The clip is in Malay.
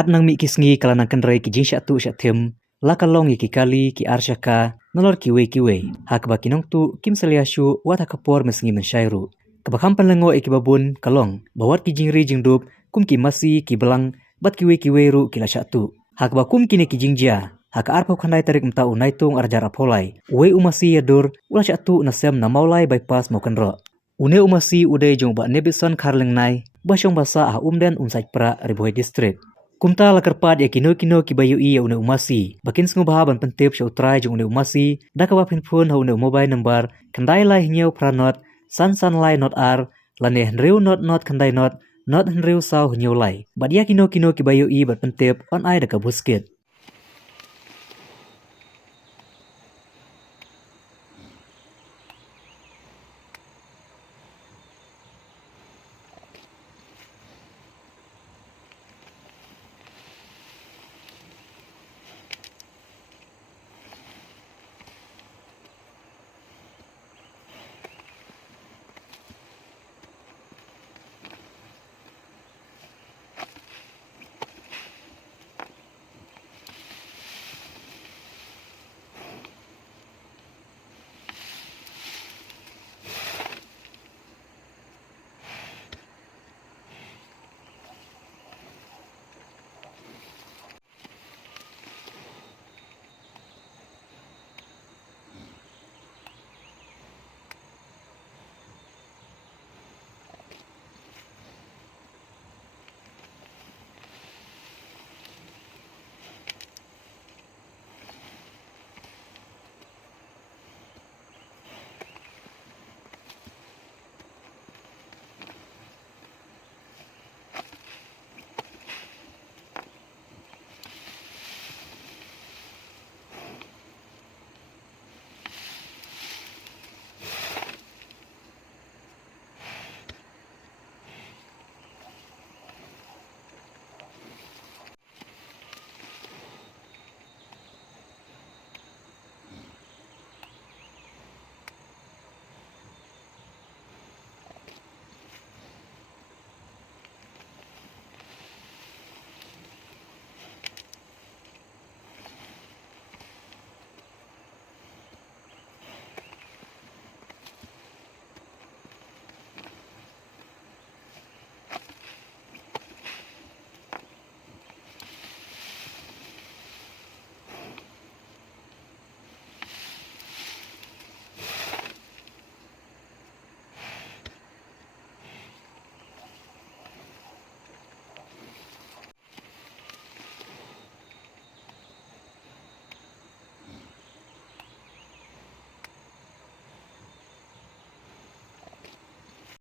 Kat nang mi kisngi kala nang kenrai ki jing syatu syatim, la kalong ki kali ki arsyaka, nolor kiwe. Hak bakinong tu kim seliasyu wat hakapor mesngi mensyairu. Kabakam penlengo ki babun kalong, bawat ki jingri jingdup, kum ki masi ki belang, bat kiwe ru kila syatu. Hak bakum kini ki jingjia, hak arpau khandai tarik mta unaitung arjar apolai. Uwe umasi yadur, ula syatu nasem namaulai bypass maukenro. Une umasi udai jong ba nebison karleng nai, basyong basa umden umsait pra ribuai distrik. Kumta la kerpat ya kino ki bayu ya une umasi. Bakin sengu bahaban pentip sya utrai jong une umasi, daka wapin pun ha une mobile number, kendai lai nyau pranot, san lai not ar, lane henriu not kendai not henriu sau nyau lai. Bat ya kino ki bayu bat pentip on ai daka buskit.